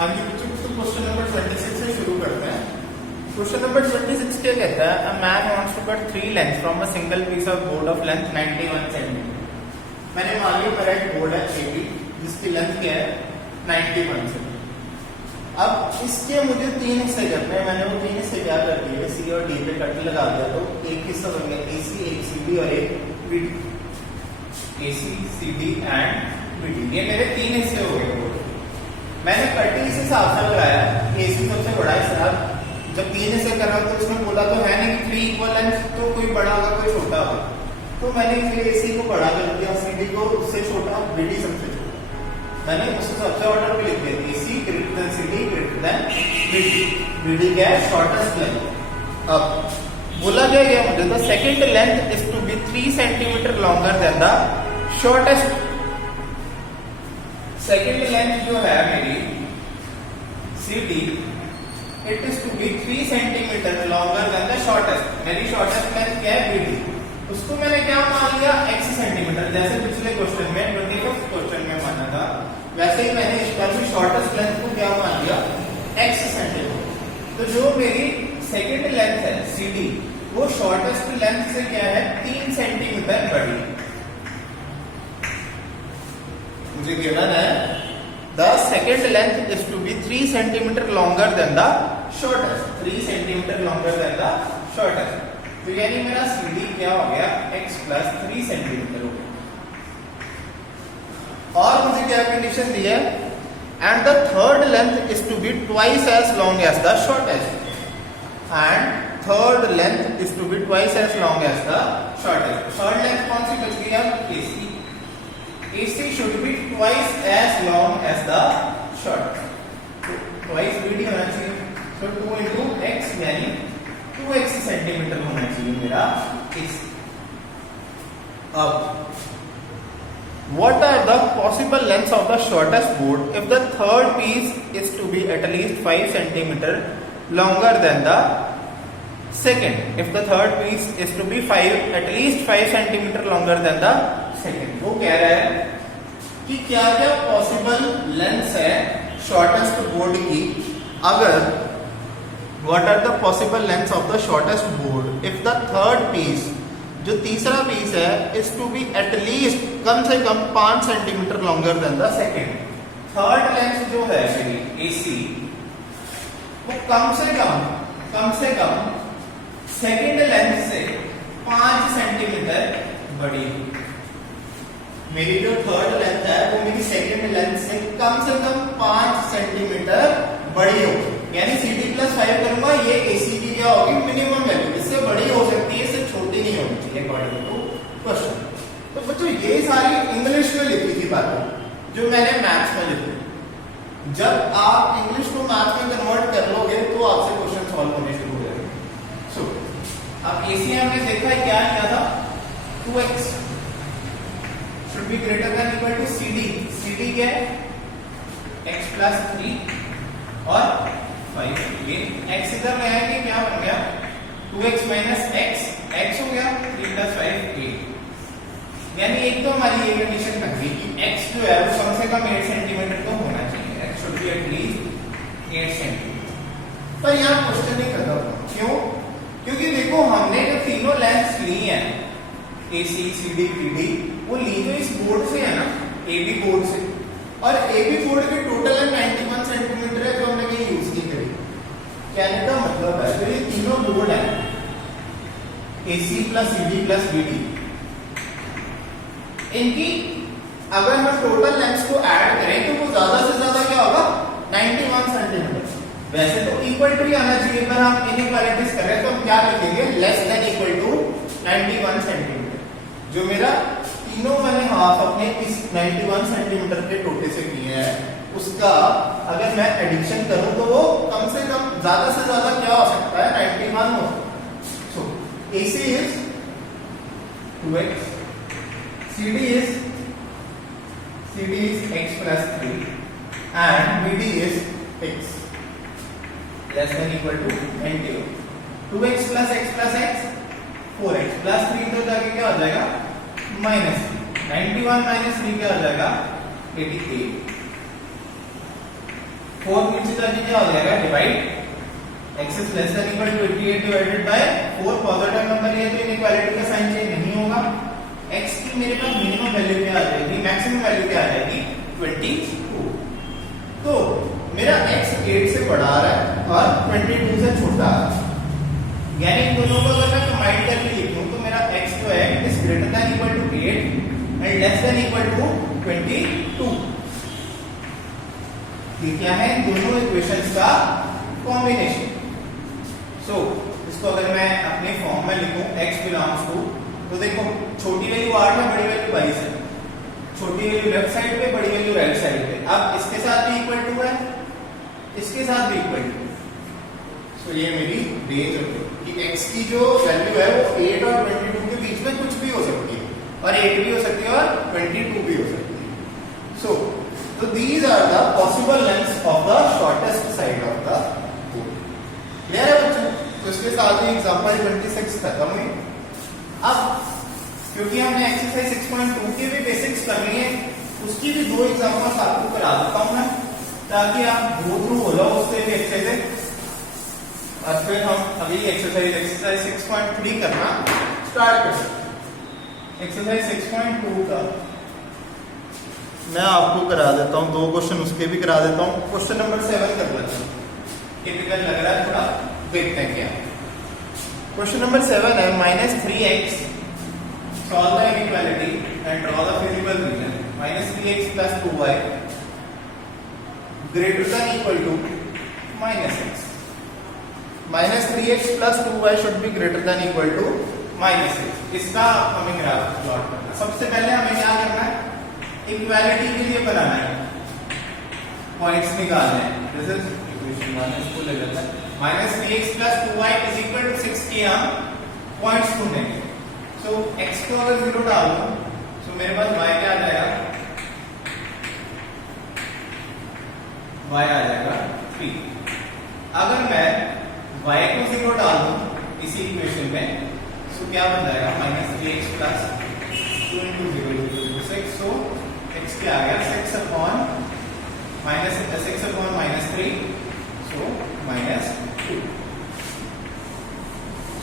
हाँ जी बच्चों, तो क्वेश्चन नंबर 26 से शुरू करते हैं। क्वेश्चन नंबर 26 क्या कहता है? A man wants to cut 3 length from a single piece of board of length 91 centimetre. मैंने मान लिया मेरा एक बोर्ड है AB जिसकी लेंथ क्या है 91 सेंटीमीटर। अब इसके मुझे 3 हिस्से करने हैं। मैंने वो 3 हिस्से क्या कर दिए, C और D पे कट लगा दिया। तो एक हिस्सा बन गया AC, एक CD और एक BD। AC, CD and BD, ये मेरे 3 हिस्से हो गए बोर्ड। मैंने कटिंग इस हिसाब से लगाया, AC सबसे बड़ा हिस्सा। जब 3 हिस्से कर रहा हूं तो उसमें बोला तो है नहीं कि 3 इक्वल लेंथ, तो कोई बड़ा होगा कोई छोटा होगा। तो मैंने इसलिए AC को बड़ा कर दिया, CD को उससे छोटा, BD सबसे छोटा। मैंने उस हिसाब से ऑर्डर भी लिख दिया, AC greater than CD greater than BD। BD क्या है? Shortest length. अब बोला क्या गया मुझे, the second length is to be 3 centimetre longer than the shortest. Second length जो है मेरी CD, it is to be 3 centimetre longer than the shortest. मेरी शॉर्टेस्ट लेंथ क्या है? BD। उसको मैंने क्या मान लिया? X centimetre. जैसे पिछले क्वेश्चन में 25th क्वेश्चन में माना था, वैसे ही मैंने इस बार भी शॉर्टेस्ट लेंथ को क्या मान लिया? X centimetre. तो जो मेरी सेकेंड लेंथ है CD, वो शॉर्टेस्ट लेंथ से क्या है? 3 सेंटीमीटर बड़ी। मुझे गिवन है the second length is to be 3 centimetre longer than the shortest. 3 centimetre longer than the shortest. तो यानी मेरा CD क्या हो गया? X प्लस 3 सेंटीमीटर हो गया। और मुझे क्या कंडीशन दी है? And the third length is to be twice as long as the shortest. And third length is to be twice as long as the shortest. Third length कौन सी बच गई? अब AC। AC should be twice as long as the shortest. So twice BD होना चाहिए। So 2 into X यानी 2x centimetre होना चाहिए मेरा AC। अब what are the possible lengths of the shortest board if the third piece is to be at least 5 centimeter longer than the second? If the third piece is to be at least 5 centimeter longer than the second. वो कह रहा है कि क्या क्या possible length है shortest board की, अगर what are the possible lengths of the shortest board if the third piece, जो तीसरा पीस है, इज टू बी एटलीस्ट कम से कम 5 centimetre longer than the second. Third length जो है मेरी AC, वो कम से कम सेकेंड लेंथ से 5 सेंटीमीटर बड़ी। मेरी जो थर्ड लेंथ है वो मेरी सेकेंड लेंथ से कम 5 सेंटीमीटर बड़ी हो। यानी CD प्लस 5 करूंगा, ये AC की क्या होगी? Minimum value. इससे बड़ी हो सकती है, इससे छोटी नहीं होनी चाहिए अकॉर्डिंग टू क्वेश्चन। तो बच्चों ये सारी इंग्लिश में लिखी थी बातें जो मैंने मैथ्स में लिखी। जब आप इंग्लिश को मैथ्स में कन्वर्ट कर लोगे तो आपसे क्वेश्चन सॉल्व होने शुरू हो जाएंगे। सो अब AC हमने देखा है क्या किया था? 2x should be greater than equal to CD। CD क्या है? X plus 3 और 5। ये X इधर में आया कि क्या बन गया? 2x minus X, X हो गया 3 plus 5 8। यानी एक तो हमारी ये कंडीशन बन गई कि X जो है वो कम से कम 8 सेंटीमीटर तो होना चाहिए। X should be at least 8 centimetre. पर यहाँ क्वेश्चन नहीं करता। क्यों? क्योंकि देखो हमने जो तीनों लेंथ्स ली हैं AC, CD, BD, वो ली तो इस बोर्ड से है ना, AB बोर्ड से। और AB बोर्ड की टोटल है 91 सेंटीमीटर है, जो हमने कहीं यूज नहीं करी। कहने का मतलब है जो ये तीनों बोर्ड है AC plus CD plus BD, इनकी अगर हम टोटल लेंथ्स को ऐड करें तो वो ज्यादा से ज्यादा क्या होगा? 91 सेंटीमीटर। वैसे तो इक्वल टू ही आना चाहिए, पर हम इनइक्वालिटीज कर रहे हैं तो हम क्या लिखेंगे? Less than equal to 91 centimetre. जो मेरा तीनों मैंने हाफ अपने इस 91 सेंटीमीटर के टोटे से किए हैं, उसका अगर मैं एडिशन करूं तो वो कम से कम ज्यादा से ज्यादा क्या हो सकता है? 91 हो सकता है। सो AC is 2x, CD is x plus 3 and BD is x less than equal to 90। 2x plus x 4x plus 3 तो जाके क्या हो जाएगा? माइनस 91 माइनस 3 क्या हो जाएगा? 88। 4 नीचे जाके क्या हो जाएगा divide, x is less than equal to 88 divided by 4 positive number है तो इनइक्वालिटी का साइन चेंज नहीं होगा। x की मेरे पास मिनिमम वैल्यू क्या आ जाएगी, मैक्सिमम वैल्यू क्या आ जाएगी 22। तो मेरा x 8 से बड़ा आ रहा है और 22 से छोटा आ रहा है, यानी इन दोनों को अगर मैं कंबाइन करके लिखूं तो मेरा x जो है it is greater than equal to 8 and less than equal to 22। ये क्या है, इन दोनों इक्वेशंस का कॉम्बिनेशन। सो इसको अगर मैं अपने फॉर्म में लिखूं x बिलोंग्स टू, तो देखो छोटी वैल्यू 8 है, बड़ी वैल्यू 22 है, छोटी वैल्यू लेफ्ट साइड पे, बड़ी वैल्यू राइट साइड पे। अब इसके साथ भी इक्वल टू है, इसके साथ भी इक्वल टू। सो ये मेरी रेंज होगी कि x की जो वैल्यू है वो 8 और 22 के बीच में कुछ भी हो सकती है, और 8 भी हो सकती है और 22 भी हो सकती है। सो तो these are the possible lengths of the shortest side of the board। Clear है बच्चों? तो इसके साथ ही एग्जांपल 26 खत्म हुई। अब क्योंकि हमने एक्सरसाइज 6.2 की भी बेसिक्स करनी है, उसकी भी 2 एग्जांपल्स आपको करा देता हूं मैं, ताकि आप गो थ्रू हो जाओ उससे भी अच्छे से। और फिर हम अभी एक्सरसाइज 6.3 करना स्टार्ट कर सकते हैं। एक्सरसाइज 6.2 का मैं आपको करा देता हूं, 2 क्वेश्चन उसके भी करा देता हूं। क्वेश्चन नंबर 7 कर लेते हैं, टिपिकल लग रहा है थोड़ा, देखते हैं क्या। क्वेश्चन नंबर 7 है -3x, solve the inequality and draw the feasible region। -3x plus 2y greater than equal to -x। -3x plus 2y should be greater than equal to -x। इसका हमें ग्राफ प्लॉट करना है। सबसे पहले हमें क्या करना है, इक्वालिटी के लिए बनाना है, पॉइंट्स निकालने हैं। दिस इज इक्वेशन 1, इसको ले लेते हैं। -3x plus 2y is equal to 6 के हम पॉइंट्स ढूंढेंगे। सो x को अगर 0 डाल दूं तो मेरे पास y क्या आ जाएगा, y आ जाएगा 3। अगर मैं y को 0 डाल दूं इसी इक्वेशन में तो क्या बन जाएगा, -3x plus 2 into 0 equal to 6। So x क्या आ गया, 6 upon -3, so -2।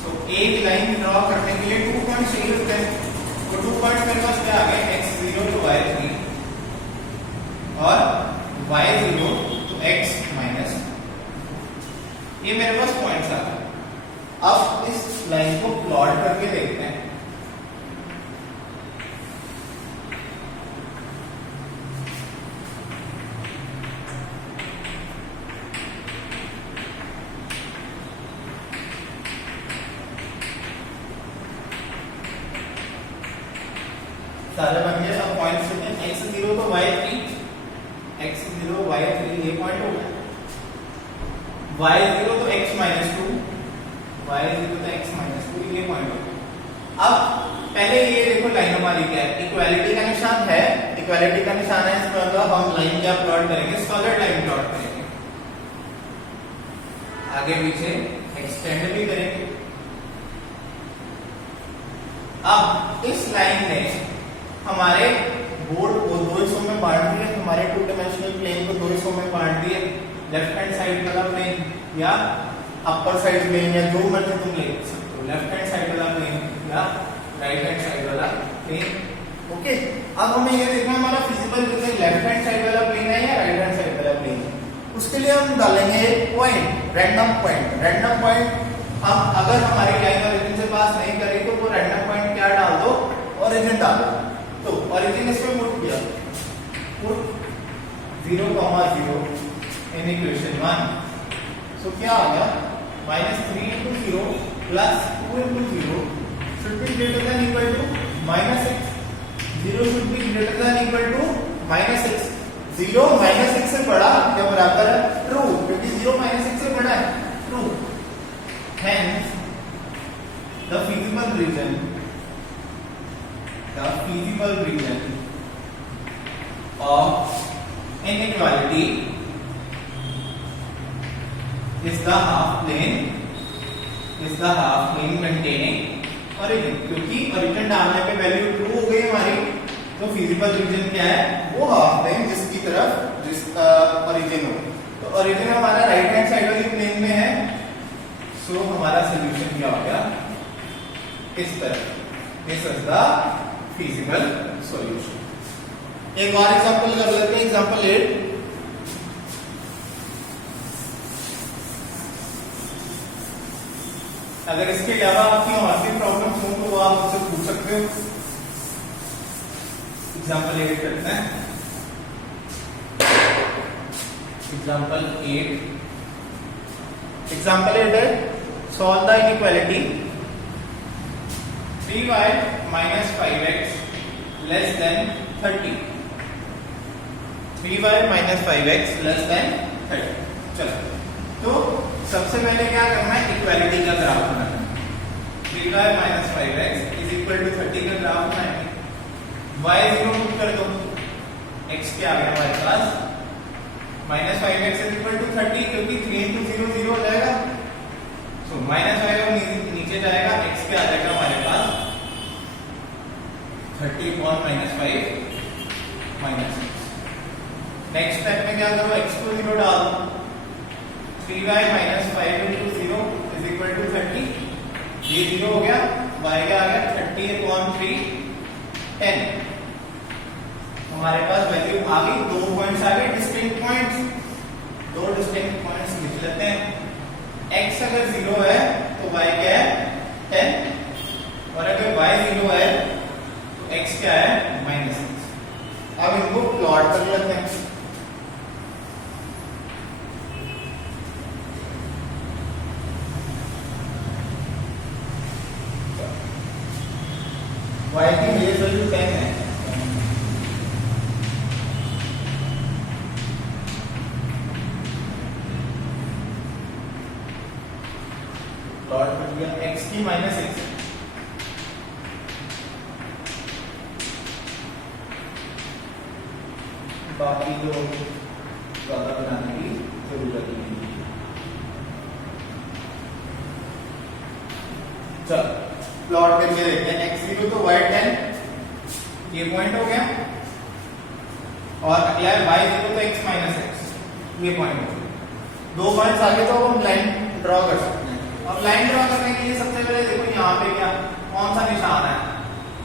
सो एक लाइन ड्रॉ करने के लिए 2 पॉइंट्स चाहिए होते हैं, तो 2 पॉइंट्स मेरे पास क्या आ गए, x0 to y3 और y0 to x -2। ये मेरे पास पॉइंट्स आ गए। अब इस लाइन को प्लॉट करके देखते हैं। सारे बन गए। अब पॉइंट्स लिखते हैं, x0 तो y3, x0 y3 ये पॉइंट हो गया, y0 तो x -2, y0 तो x -2 ये पॉइंट हो गया। अब पहले ये देखो लाइन हमारी क्या है, इक्वालिटी का निशान है, इक्वालिटी का निशान है, इसका मतलब हम लाइन क्या प्लॉट करेंगे, सॉलिड लाइन प्लॉट करेंगे, आगे पीछे एक्सटेंड भी करेंगे। अब इस लाइन ने हमारे बोर्ड को 2 हिस्सों में बांट दिया, हमारे 2 डायमेंशनल प्लेन को 2 हिस्सों में बांट दिया, लेफ्ट हैंड साइड वाला प्लेन या अपर साइड प्लेन या जो मर्जी तुम ले सकते हो, लेफ्ट हैंड साइड वाला प्लेन या राइट हैंड साइड वाला प्लेन। ओके, अब हमें ये देखना है हमारा physical region left hand side वाला प्लेन है या राइट हैंड साइड वाला प्लेन है। उसके लिए हम डालेंगे एक point, random point. Random point हम अगर हमारी लाइन ओरिजिन से पास नहीं करे तो वो रैंडम पॉइंट क्या डाल दो, ओरिजिन डाल दो। तो ओरिजिन इसमें पुट किया, पुट 0, 0 इन इक्वेशन 1। सो क्या आ गया, -3 into 0 plus 2 into 0 should be greater than equal to -6। 0 should be greater than equal to -6। 0 -6 से बड़ा या बराबर है ट्रू, क्योंकि 0 -6 से बड़ा है, true. Hence the feasible region of inequality is the half plane containing origin। क्योंकि origin डालने पे वैल्यू ट्रू हो गई हमारी, तो feasible region क्या है, वो हाफ प्लेन जिसकी तरफ जिसका origin हो। तो तो ओरिजिन हमारा राइट हैंड साइड वाली प्लेन में है, सो हमारा सोल्यूशन क्या हो गया इस तरह। This is the feasible solution. एक और एग्जांपल कर लेते हैं, एग्जांपल 8। अगर इसके अलावा आपकी और भी प्रॉब्लम्स हो तो वो आप मुझसे पूछ सकते हो। एग्जांपल 8 करते हैं। एग्जांपल 8 है solve the inequality 3y minus 5x less than 30। 3y minus 5x less than 30। चलो, तो सबसे पहले क्या करना है, इक्वालिटी का ग्राफ बनाना है। 3y minus 5x is equal to 30 का ग्राफ बनाएंगे। y 0 पुट कर दो, x क्या आ गया हमारे पास minus 5x is equal to 30, क्योंकि 3 into 0 0 हो जाएगा, सो minus 5 नीचे जाएगा, x क्या आ जाएगा हमारे पास 30 upon minus 5 minus 6। Next step में क्या करो, x को 0 डाल दो, 3y minus 5 into 0 is equal to 30। ये 0 हो गया, y क्या आ गया 30 upon 3 10। हमारे पास वैल्यू आ गई, दो पॉइंट्स आ गए, डिस्टिंक्ट पॉइंट्स, दो डिस्टिंक्ट पॉइंट्स लिख लेते हैं। x अगर 0 है तो y क्या है 10, और अगर y 0 है तो x क्या है -6। अब इनको प्लॉट कर लेते हैं। y की बेस वैल्यू 10 है, प्लॉट कर दिया, x की -6 है। बाकी तो ज्यादा बनाने की जरूरत नहीं है। चलो प्लॉट करके देखते हैं, x 0 तो y 10 ये पॉइंट हो गया, और अगला है y 0 तो x -x ये पॉइंट हो गया। दो पॉइंट्स आगे तो हम लाइन ड्रॉ कर सकते हैं। अब लाइन ड्रॉ करने के लिए सबसे पहले देखो यहाँ पे क्या कौन सा निशान है,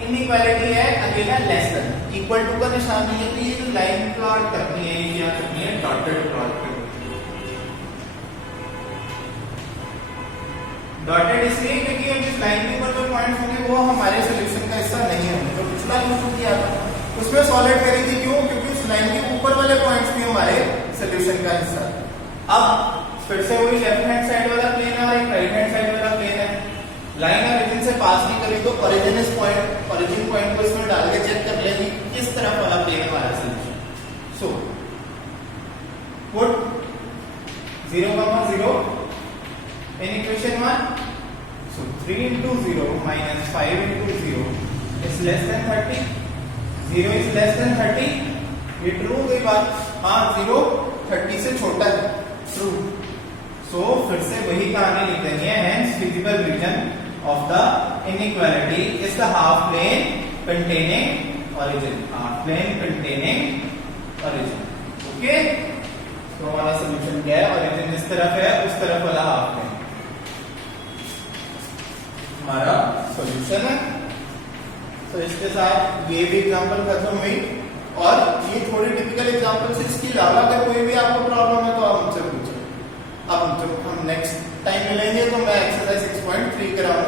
इनइक्वालिटी है अकेला लेस देन, इक्वल टू का निशान नहीं है, तो ये जो लाइन प्लॉट करनी है ये क्या करनी है, डॉटेड प्लॉट करनी है। डॉटेड इसलिए क्योंकि हम जिस लाइन के ऊपर जो पॉइंट्स होंगे वो हमारे सॉल्यूशन का हिस्सा नहीं होंगे। तो पिछला यूज किया था उसमें सॉलिड करी थी, क्यों, क्योंकि उस लाइन के ऊपर वाले पॉइंट्स भी हमारे सॉल्यूशन का हिस्सा है। अब फिर से वही लेफ्ट हैंड साइड वाला प्लेन है और एक राइट हैंड साइड वाला प्लेन है। लाइन ओरिजिन से पास नहीं करी तो ओरिजिन पॉइंट को इसमें डाल के चेक कर लेंगे किस तरफ वाला प्लेन हमारा solution. So put 0, 0 in equation 1, so 3 into 0 minus 5 into 0 is less than 30। 0 is less than 30, ये ट्रू कोई बात, हाँ 0 30 से छोटा है, ट्रू। सो फिर से वही कहानी लिख देंगे, hence feasible region of the inequality is the half plane containing origin, half plane containing origin। Okay, तो हमारा सॉल्यूशन क्या है, origin इस तरफ है, उस तरफ वाला हाफ प्लेन हमारा सॉल्यूशन है। तो इसके साथ ये भी एग्जांपल खत्म हुई, और ये थोड़ी टिपिकल एग्जांपल्स, इसके अलावा अगर कोई भी आपको प्रॉब्लम है तो आप मुझसे पूछो। अब जब हम नेक्स्ट टाइम मिलेंगे तो मैं एक्सरसाइज 6.3 कराऊंगा।